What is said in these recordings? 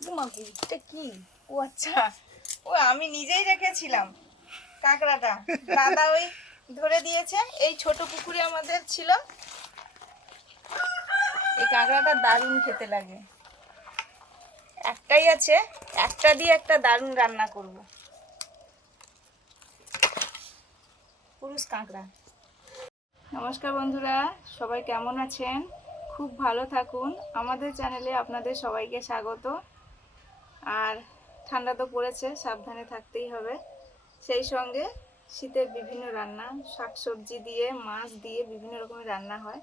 এটা কি? ও আচ্ছা, ও আমি নিজেই রেখেছিলাম কাঁকড়াটা। দাদা ওই ধরে দিয়েছে, এই ছোট পুকুরে আমাদের ছিল। এই কাঁকড়াটা দারুণ খেতে লাগে। একটাই আছে, একটা দিয়ে একটা দারুণ রান্না করব। পুরুষ কাঁকড়া। নমস্কার বন্ধুরা, সবাই কেমন আছেন? খুব ভালো থাকুন। আমাদের চ্যানেলে আপনাদের সবাইকে স্বাগত। আর ঠান্ডা তো পড়েছে, সাবধানে থাকতেই হবে। সেই সঙ্গে শীতের বিভিন্ন রান্না, শাকসবজি দিয়ে, মাছ দিয়ে বিভিন্ন রকমের রান্না হয়,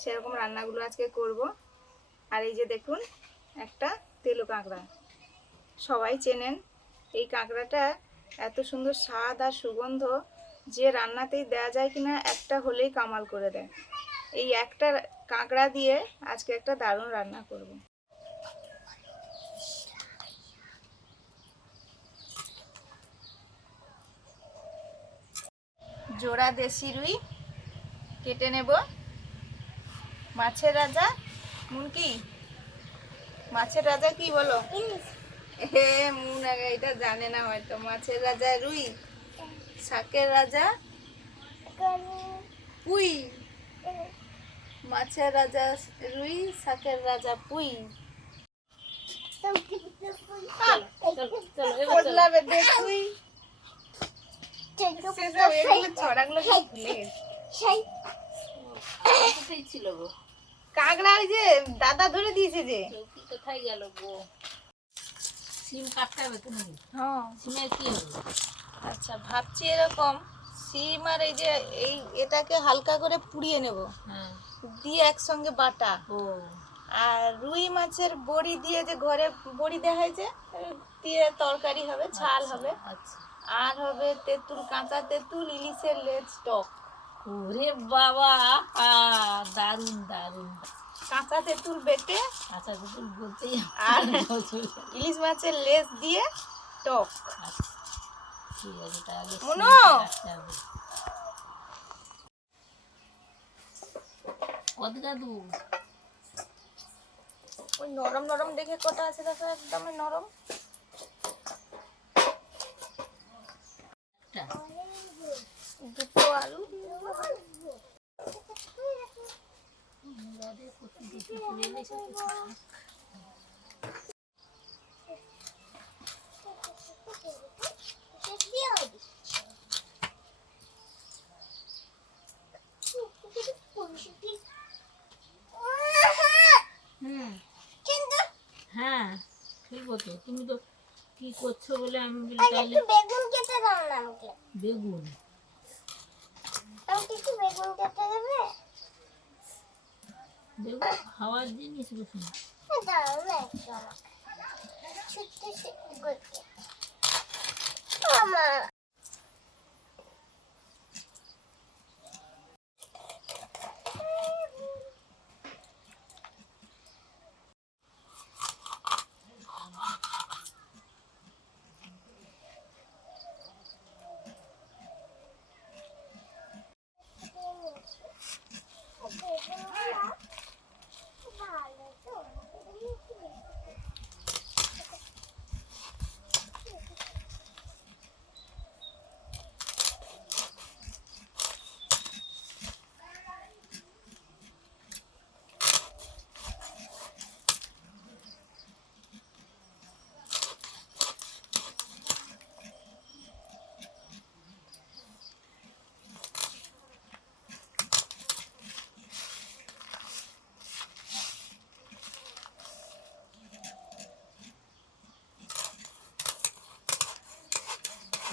সেরকম রান্নাগুলো আজকে করব। আর এই যে দেখুন, একটা তেলো কাঁকড়া, সবাই চেনেন এই কাঁকড়াটা। এত সুন্দর স্বাদ আর সুগন্ধ, যে রান্নাতেই দেওয়া যায় কিনা একটা হলেই কামাল করে দেয়। এই একটা কাঁকড়া দিয়ে আজকে একটা দারুণ রান্না করব। জোড়া দেশি রুই কেটে নেব। মাছের রাজা মুনকি, মাছের রাজা কি বলো? হে মুন আগে এটা জানে না হয়তো। মাছের রাজা রুই, শাকের রাজা পুই। মাছের রাজা রুই, শাকের রাজা পুই। কাঁকড়া ওই যে দাদা ধরে দিয়েছে যে, কোথায় গেল গো? সিম কাটতে হবে তো নাকি? হ্যাঁ সিমের কি হবে? আচ্ছা, ভাবছি এরকম সিম আর এই যে এটাকে হালকা করে পুড়িয়ে নেব, হ্যাঁ, দিয়ে একসঙ্গে বাটা। ও আর রুই মাছের বড়ি দিয়ে, যে ঘরে বড়ি দেওয়া হয়েছে, দিয়ে তরকারি হবে, ঝাল হবে। আচ্ছা। আর হবে তেঁতুল, কাঁচা তেঁতুল, ইলিশের লেজ টক। ওরে বাবা, দারুণ দারুণ। কাঁচা তেঁতুল বেটে, আচ্ছা দুপুর বলতেই আর ইলিশ মাছের লেজ দিয়ে টক। আচ্ছা ঠিক আছে, তাহলে মনো, কাটতে হবে। কতটা দূর? ওই নরম নরম দেখে কটা আছে দেখো, একদম নরম। একটা দুটো আলু। হ্যাঁ খেলবো তো। তুমি তো কি করছো বলে আমি বলি তাহলে বেগুন কেটে দাও না আমাকে। বেগুন। আমাকে একটু বেগুন কেটে দেবে? বেগুন খাওয়ার জিনিস রসুন। দাও না একটু আমাকে। ছুটতে করতে আমার ভালো তো।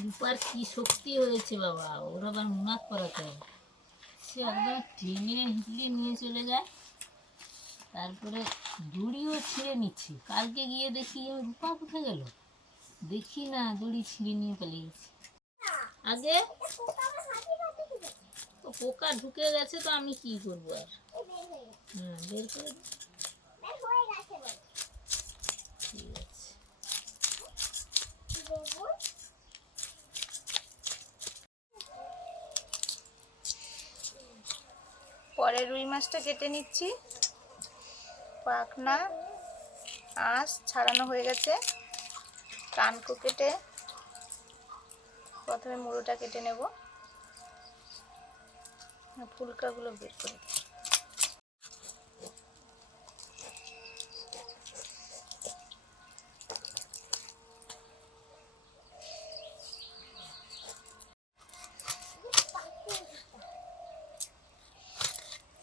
রূপার কি শক্তি হয়েছে বাবা, ওর আবার মুনাক করাতে হবে। সে একদম টেনে হিঁচড়ে নিয়ে চলে যায়, তারপরে দড়িও ছিঁড়ে নিচ্ছে। কালকে গিয়ে দেখি রূপা কোথায় গেল, দেখি না দড়ি ছিঁড়ে নিয়ে পালিয়ে গেছে। আগে ও পোকা ঢুকে গেছে, তো আমি কি করবো আর। হ্যাঁ বের করে দিই। ঠিক আছে। পরে রুই মাছটা কেটে নিচ্ছি, পাখনা আঁশ ছাড়ানো হয়ে গেছে। কানকো কেটে প্রথমে মুড়োটা কেটে নেব, ফুলকাগুলো বের করে দিই।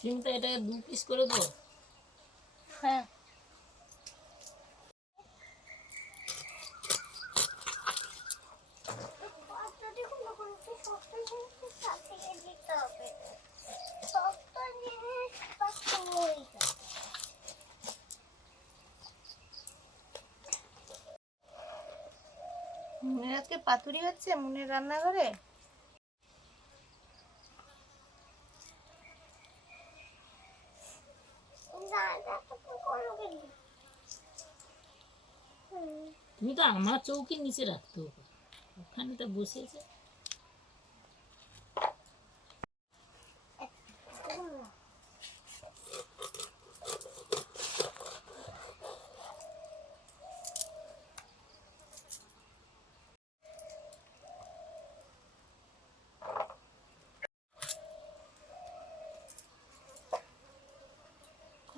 সিমটা এটাকে 2 পিস করে দেবো। হ্যাঁ, পাতুরি গুলো কিন্তু শক্ত জিনিস তার থেকে দিতে হবে। শক্ত জিনিস শক্ত হয়ে যায়। মুনের আজকে পাতুরি হচ্ছে মুনের রান্নাঘরে। তুমি তো আমার চৌকির নিচে রাখতে হবে, ওখানে তো বসেছে।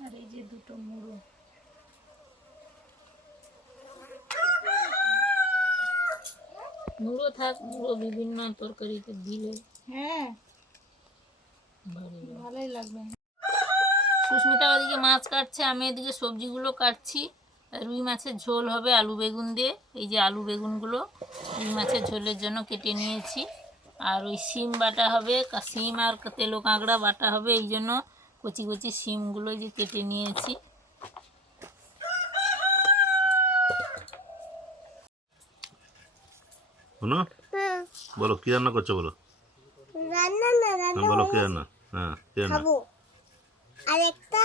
আর এই যে দুটো মুড়ো, মুড়ো থাক, মুড়ো বিভিন্ন তরকারিতে দিলে হ্যাঁ ভালো লাগে। ভালোই লাগবে। সুস্মিতা ওদিকে মাছ কাটছে, আমি এদিকে সবজিগুলো কাটছি। রুই মাছের ঝোল হবে আলু বেগুন দিয়ে। এই যে আলু বেগুনগুলো রুই মাছের ঝোলের জন্য কেটে নিয়েছি। আর ওই শিম বাটা হবে, শিম আর তেলো কাঁকড়া বাটা হবে, এই জন্য কচি কচি শিমগুলো যে কেটে নিয়েছি। শোনো, বলো কি রান্না করছো বলো। রান্না না রান্না বলো কি হয়ে রান্না। হ্যাঁ, কি রান্না? খাবো। আর একটা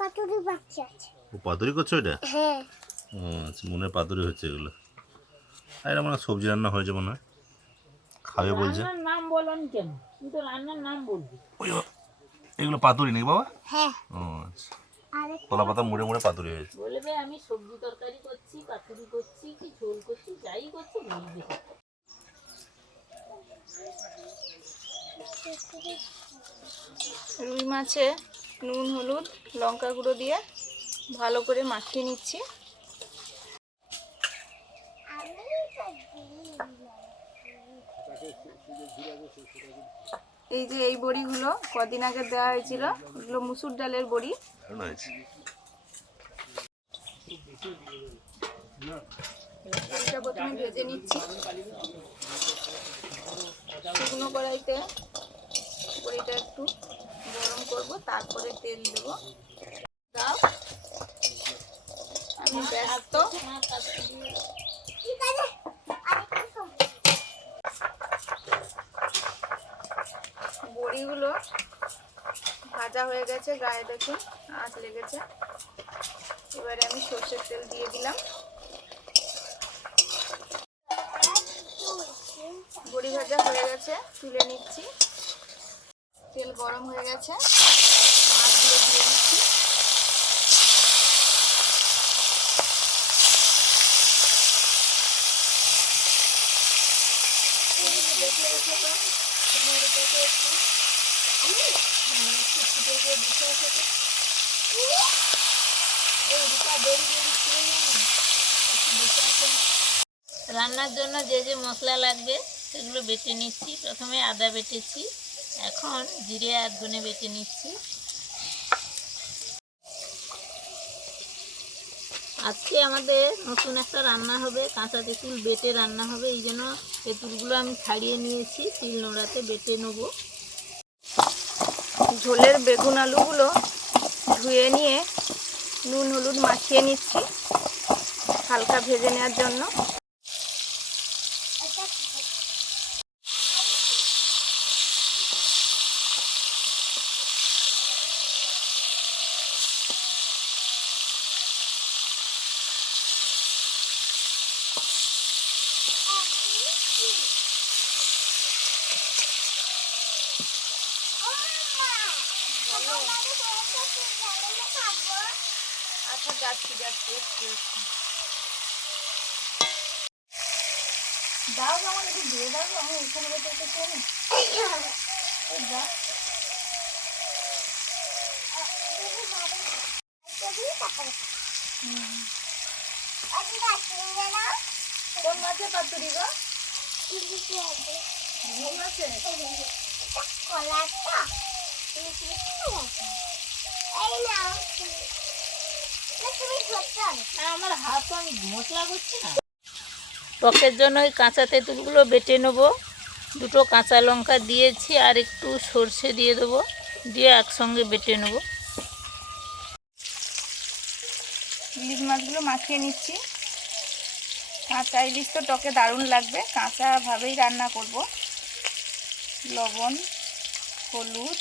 পাতুরি বাকি আছে। ও পাতুরি করছো এটা? হ্যাঁ, ও আচ্ছা, মনে হয় পাতুরি হচ্ছে এগুলো। আর এটা মনে হয় সবজি রান্না হয়েছে মনে হয়, খাবে বলছে। রান্নার নাম বলনি কেন? তুই তো রান্নার নাম বলবি। ওই ও, এগুলো পাতুরি নাকি বাবা? হ্যাঁ। ও আচ্ছা, আর কলা পাতা মুড়ে মুড়ে পাতুরি হয়েছে। বলবে আমি সবজি তরকারি করছি, পাতুরি করছি, কি ঝোল করছি, যাই করছি বলবে। রুই মাছে নুন হলুদ লঙ্কা গুঁড়ো দিয়ে ভালো করে মাখিয়ে নিচ্ছি। এই যে এই বড়িগুলো কদিন আগে দেওয়া হয়েছিল, এগুলো মুসুর ডালের বড়ি। দারুণ হয়েছে। এটা প্রথমে ভেজে নিচ্ছি শুকনো কড়াইতে। বড়িটা একটু গরম করব, তারপরে তেল দেব। দাও, আমি ব্যস্ত। ঠিক আছে। আরেকটু সবজি। বড়িগুলো ভাজা হয়ে গেছে, গায়ে দেখুন আঁচ লেগেছে। এবারে আমি সর্ষের তেল দিয়ে দিলাম। বড়ি ভাজা হয়ে গেছে, তুলে নিচ্ছি। তেল গরম হয়ে গেছে, মাছগুলো দিয়ে দিচ্ছি। দেখে এসে তো তোমার উপরে একটু ছুটে গিয়ে দেখে এসে তো এই রূপা দড়ি দড়ি ছিঁড়ে যাবে না, একটু দেখে আসেন। রান্নার জন্য যে যে মশলা লাগবে সেগুলো বেটে নিচ্ছি। প্রথমে আদা বেটেছি, এখন জিরে আর ধনে বেটে নিচ্ছি। আজকে আমাদের নতুন একটা রান্না হবে, কাঁচা তেঁতুল বেটে রান্না হবে। এই জন্য তেঁতুলগুলো আমি ছাড়িয়ে নিয়েছি, তিল নোড়াতে বেটে নেবো। ঝোলের বেগুন আলুগুলো ধুয়ে নিয়ে নুন হলুদ মাখিয়ে নিচ্ছি হালকা ভেজে নেওয়ার জন্য। আচ্ছা যাচ্ছি যাচ্ছি একটু একটু দাও গো, আমাকে একটু দিয়ে দাও গো, আমি এখানে বসে একটু খেয়ে নিই। এই যা কোন মাছের পাতুরি গো? ঘুম আছে? কলাটা এই নাও তুমি ধরতে হবে। আর আমার হাত তো আমি মশলা করছি না। টকের জন্য ওই কাঁচা তেঁতুলগুলো বেটে নেবো। দুটো কাঁচা লঙ্কা দিয়েছি আর একটু সর্ষে দিয়ে দেবো, দিয়ে একসঙ্গে বেটে নেবো। ইলিশ মাছগুলো মাখিয়ে নিচ্ছি। কাঁচা ইলিশ তো টকে দারুণ লাগবে, কাঁচা ভাবেই রান্না করব। লবণ, হলুদ,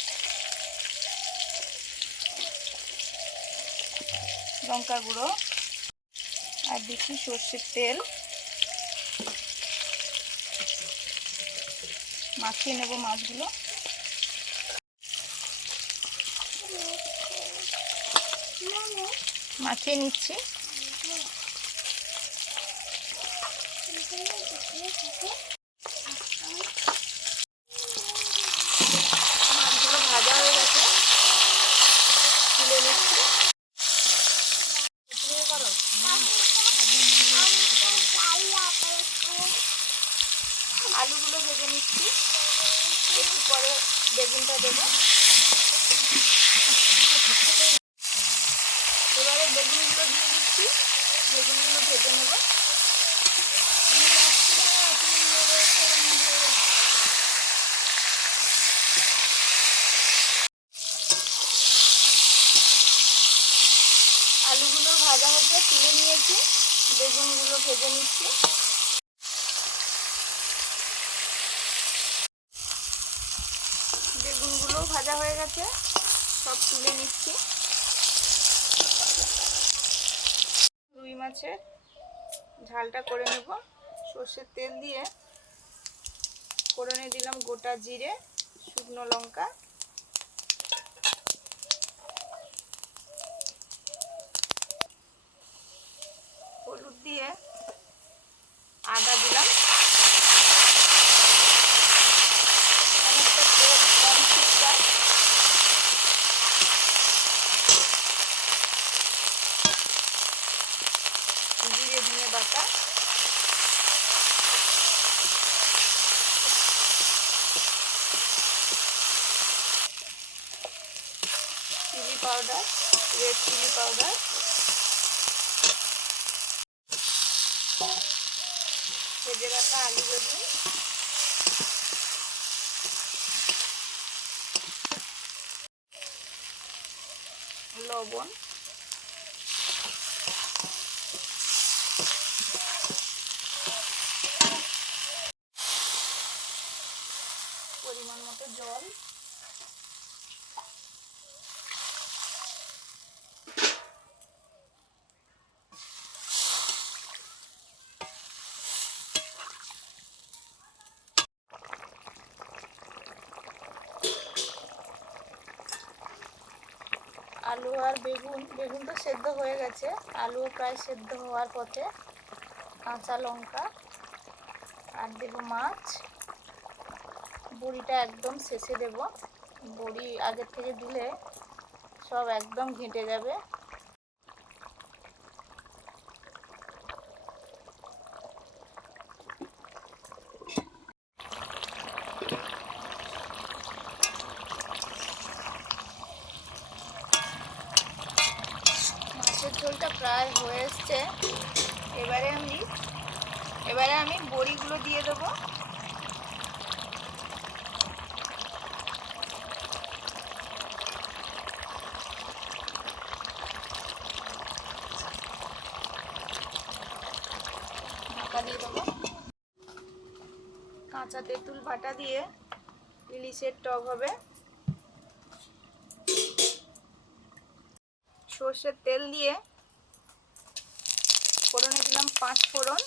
লঙ্কা গুঁড়ো আর দিচ্ছি সর্ষের তেল। মাখিয়ে নেব মাছগুলো। মাখিয়ে নিচ্ছি। মাছগুলো ভাজা হয়ে গেছে, তুলে নিচ্ছি। আলুগুলো ভেজে নিচ্ছি, একটু পরে বেগুনটা দেবো। এবারে বেগুনগুলো দিয়ে দিচ্ছি, বেগুনগুলো ভেজে নেব। আলুগুলো ভাজা হচ্ছে, তুলে নিয়েছি, বেগুনগুলো ভেজে নিচ্ছি। বেগুনগুলো ভাজা হয়ে গেছে, সব তুলে নিচ্ছি। রুই মাছের ঝালটা করে নেব। সর্ষের তেল দিয়ে ফোড়নে দিলাম গোটা জিরে, শুকনো লঙ্কা, হলুদ দিয়ে আদা দিলাম। অনেকটা তেল কম ঠিকঠাক। জিরে ধনে বাটা, chilli powder, red chilli powder, ভেজে রাখা আলু বেগুন, লবণ, পরিমাণ মতো জল, আলু আর বেগুন তো সেদ্ধ হয়ে গেছে, আলুও প্রায় সেদ্ধ হওয়ার পথে। কাঁচা লঙ্কা আর দেব মাছ। বড়িটা একদম শেষে দেব, বড়ি আগের থেকে দিলে সব একদম ঘেঁটে যাবে। মাছের ঝোলটা প্রায় হয়ে এসছে। এবারে আমি বড়িগুলো দিয়ে দেবো। ঢাকা দিয়ে দেবো। কাঁচা তেঁতুল বাটা দিয়ে ইলিশের টক হবে। সর্ষের তেল দিয়ে ফোড়নে দিলাম 5 ফোড়ন।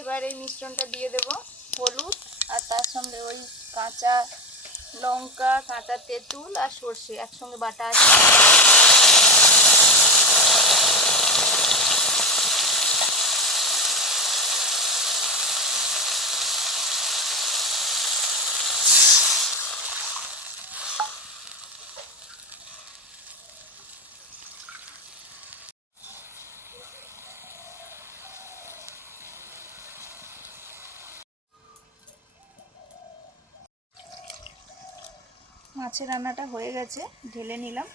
এবার এই মিশ্রণটা দিয়ে দেব, হলুদ আর তার সঙ্গে ওই কাঁচা লঙ্কা, কাঁচা তেঁতুল আর সর্ষে একসঙ্গে বাটা আছে। মাছের রান্নাটা হয়ে গেছে, ঢেলে নিলাম।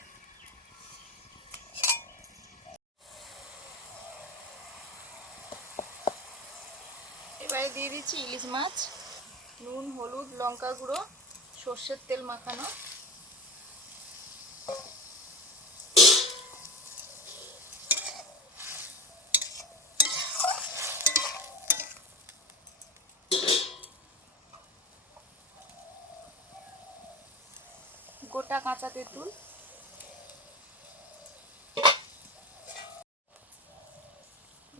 এবারে দিয়ে দিচ্ছি ইলিশ মাছ, নুন, হলুদ, লঙ্কা গুঁড়ো, সর্ষের তেল মাখানো। গোটা কাঁচা তেঁতুল,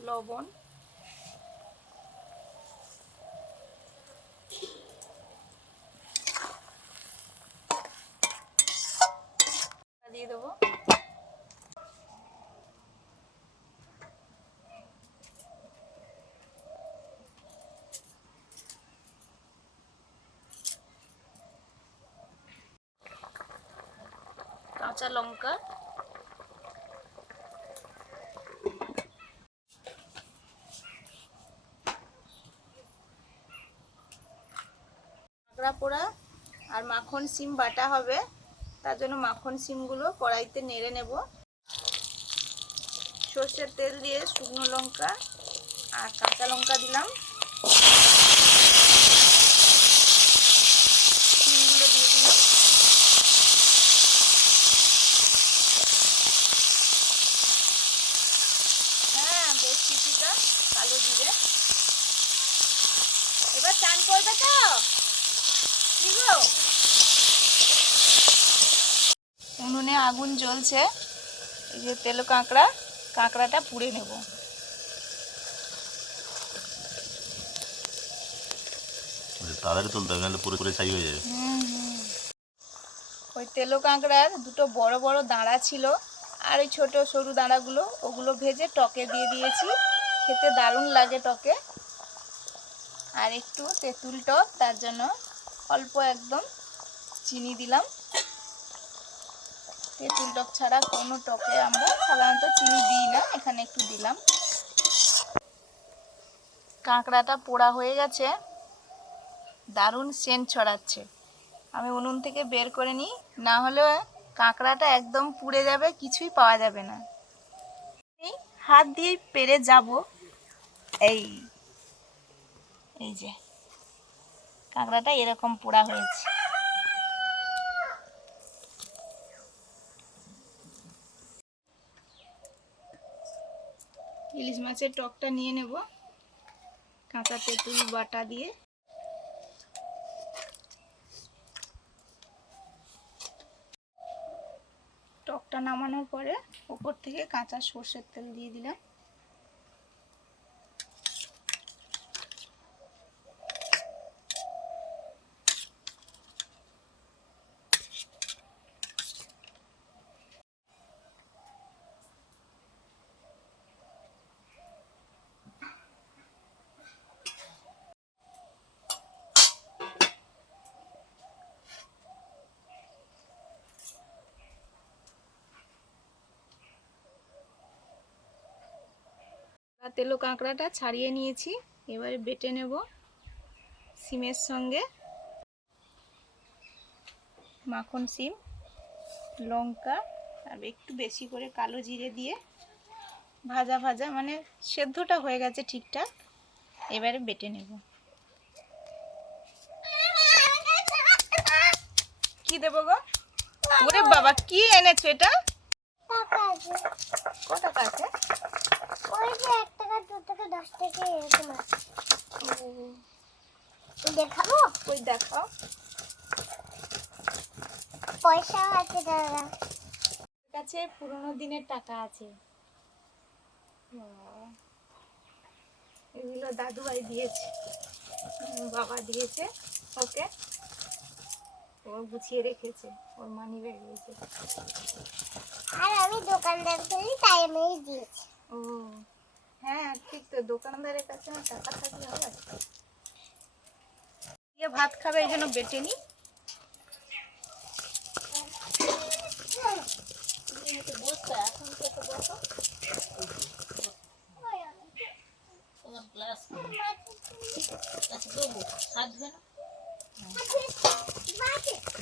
লবণ, দিয়ে দেবো। কাঁচা লঙ্কা, কাঁকড়া পোড়া আর মাখন সিম বাটা হবে, তার জন্য মাখন সিমগুলো কড়াইতে নেড়ে নেব। সর্ষের তেল দিয়ে শুকনো লঙ্কা আর কাঁচা লঙ্কা দিলাম, সিমগুলো দিয়ে দিলাম। হ্যাঁ, বেশ কিছুটা কালো জিরে। এবার চান করবে তো কি গো? উনুনে আগুন জ্বলছে, এই যে তেলো কাঁকড়াটা পুড়ে নেব। তাড়াতাড়ি তুলতে হবে, নাহলে পুরো পুরো ছাই হয়ে যাবে। ওই তেলো কাঁকড়ার দুটো বড় বড় দাঁড়া ছিল, আর ওই ছোট সরু দাঁড়াগুলো, ওগুলো ভেজে টকে দিয়ে দিয়েছি। খেতে দারুণ লাগে টকে। আর একটু তেঁতুল টক, তার জন্য অল্প একদম চিনি দিলাম। তেঁতুল টক ছাড়া কোনো টকে আমরা সাধারণত চিনি দিই না, এখানে একটু দিলাম। কাঁকড়াটা পোড়া হয়ে গেছে, দারুণ সেন্ট ছড়াচ্ছে। আমি উনুন থেকে বের করে নিই, না হলে কাঁকড়াটা একদম পুড়ে যাবে, কিছুই পাওয়া যাবে না। হাত দিয়েই পেরে যাব। এই এই যে কাঁকড়াটা এরকম পোড়া হয়েছে। ইলিশ মাছের টকটা নিয়ে নেব কাঁচা তেঁতুল বাটা দিয়ে। টকটা নামানোর পরে উপর থেকে কাঁচা সর্ষের তেল দিয়ে দিলাম। তেলো কাঁকড়াটা ছাড়িয়ে নিয়েছি, এবারে বেটে নেব সিমের সঙ্গে। মাখন সিম, লঙ্কা আর একটু বেশি করে কালো জিরে দিয়ে ভাজা ভাজা, মানে সেদ্ধটা হয়ে গেছে ঠিকঠাক। এবারে বেটে নেব। কি দেবো গো? ওরে বাবা, কি এনেছো এটা? টাকা আছে। কত টাকা আছে? ওই যে 1 টাকা 2 টাকা 10 টাকা এরকম আছে। দেখাবো? ওই দেখাও। পয়সাও আছে দাদা। কাছে পুরোনো দিনের টাকা আছে। এগুলো দাদু ভাই দিয়েছে, বাবা দিয়েছে ওকে। ও গুছিয়ে রেখেছে, ওর মানি ব্যাগ রয়েছে। আর আমি দোকানদার করি তাই আমি দিয়েছি। ও হ্যাঁ ঠিক তো, দোকানদারের কাছে না টাকা থাকলে হবে। দিয়ে ভাত খাবে এই জন্য বেটে নি। বসতে এখন থেকে বসো, তোমার ক্লাস আচ্ছা দেবো, হাত ধোবে না?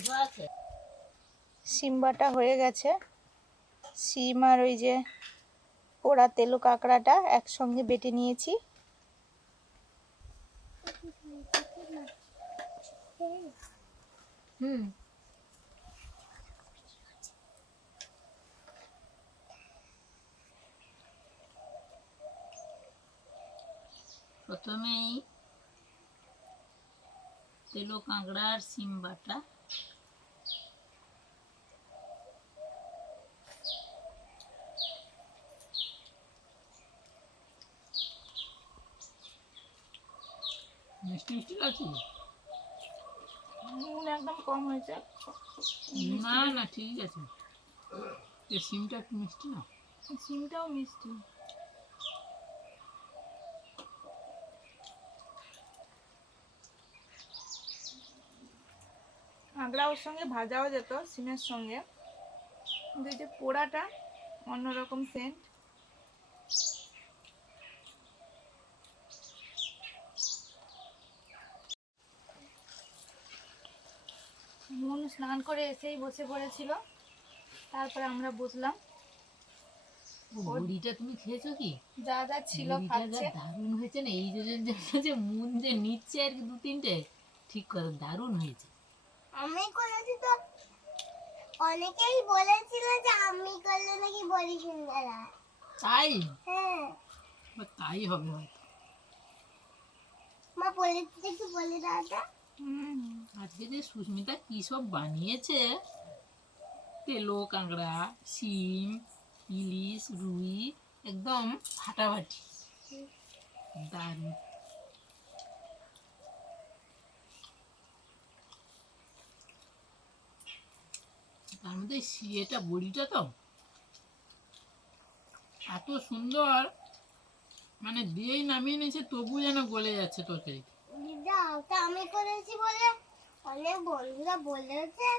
ধোয়া আছে? শিম বাটা হয়ে গেছে, শিম আর ওই যে পোড়া তেলো কাঁকড়াটা একসঙ্গে বেটে নিয়েছি। হুম প্রথমেই তেলো কাঁকড়া আর শিম বাটা মিষ্টি মিষ্টি লাগছে। নুন একদম কম হয়েছে। না না ঠিক আছে, এই শিমটা একটু মিষ্টি না। শিমটাও মিষ্টি। কাঁকড়া ওর সঙ্গে ভাজাও যেত শিমের সঙ্গে, কিন্তু এই যে পোড়াটা অন্যরকম সেন্ট। মন স্নান করে এসেই বসে পড়েছিল, তারপরে আমরা বুঝলাম ও বড়িটা তুমি খেয়েছো কি? যা যা ছিল বড়িটা যা খাচ্ছে। দারুণ হয়েছে না, এই যে মুন যে নিচ্ছে আর কি দু তিনটে, ঠিক করে দারুণ হয়েছে। আমি করেছি তো, অনেকেই বলেছিল যে আমি করলে নাকি বড়ি সুন্দর হয়। তাই? হ্যাঁ বা তাই হবে হয়তো। মা বলেছি, একটু বলে দাও তো। আজকে যে সুস্মিতা কি সব বানিয়েছে, তেলো কাঁকড়া, শিম, ইলিশ, রুই, একদম ফাটাফাটি দারুণ। তার মধ্যে এটা বড়িটা তো এত সুন্দর, মানে দিয়েই নামিয়ে নিয়েছে তবু যেন গলে যাচ্ছে তরকারি। দিদা ওটা আমি করেছি বলে অনেক বন্ধুরা বলেছে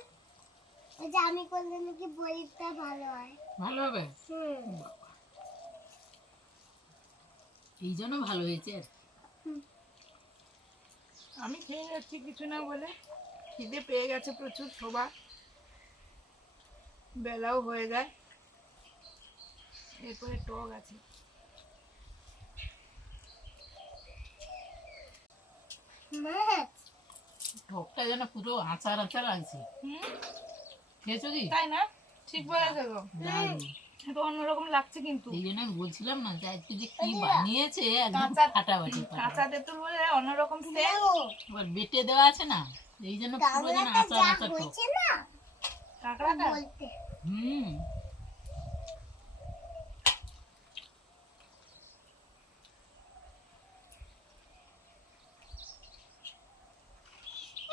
যে আমি করলে নাকি বড়িটা ভালো হয়। ভালো হবে, এই জন্য ভালো হয়েছে আর কি। আমি খেয়ে যাচ্ছি কিছু না বলে, খিদে পেয়ে গেছে প্রচুর, সবার বেলাও হয়ে যায়। এরপরে টক আছে। মা টকটা যেন পুরো আচার আচার লাগছে। খেয়েছো কি? তাই না? ঠিক বলেছো গো, দারুণ। এটা অন্যরকম লাগছে কিন্তু। এই জন্য আমি বলছিলাম না যে আজকে যে কি বানিয়েছে একদম কাঁচা ফাটাফাটি। কাঁচা তেঁতুল বলে অন্যরকম সেন্ট। এবার বেটে দেওয়া আছে না, এই জন্য পুরো যেন কাঁকড়াটা আচার যা আচার টক। হয়েছে না কাঁকড়াটা বলতে হুম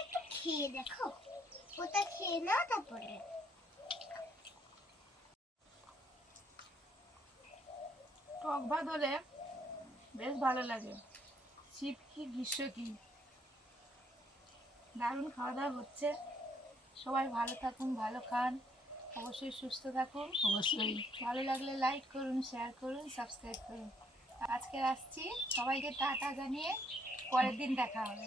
একটু খেয়ে দেখো, ওটা খেয়ে নাও তারপরে। টক ভাত হলে বেশ ভালো লাগে। শীত কি গ্রীষ্ম কি, দারুণ খাওয়া দাওয়া হচ্ছে। সবাই ভালো থাকুন, ভালো খান, অবশ্যই সুস্থ থাকুন। অবশ্যই। ভালো লাগলে লাইক করুন, শেয়ার করুন, সাবস্ক্রাইব করুন। আজকে আসছি, সবাইকে টাটা জানিয়ে পরের দিন দেখা হবে।